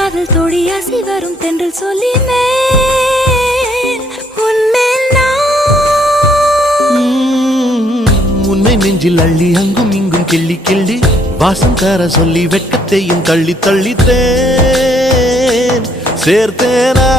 காதல் தோழியாசி வரும் தென்றல் சொல்லினேன் உன்மேல் உன்னை நெஞ்சில் அள்ளி அங்கும் இங்கும் கிள்ளி கிள்ளி வாசம் தர சொல்லி வெட்கத்தையும் தள்ளி தள்ளித்தேன் சேர்த்தேனா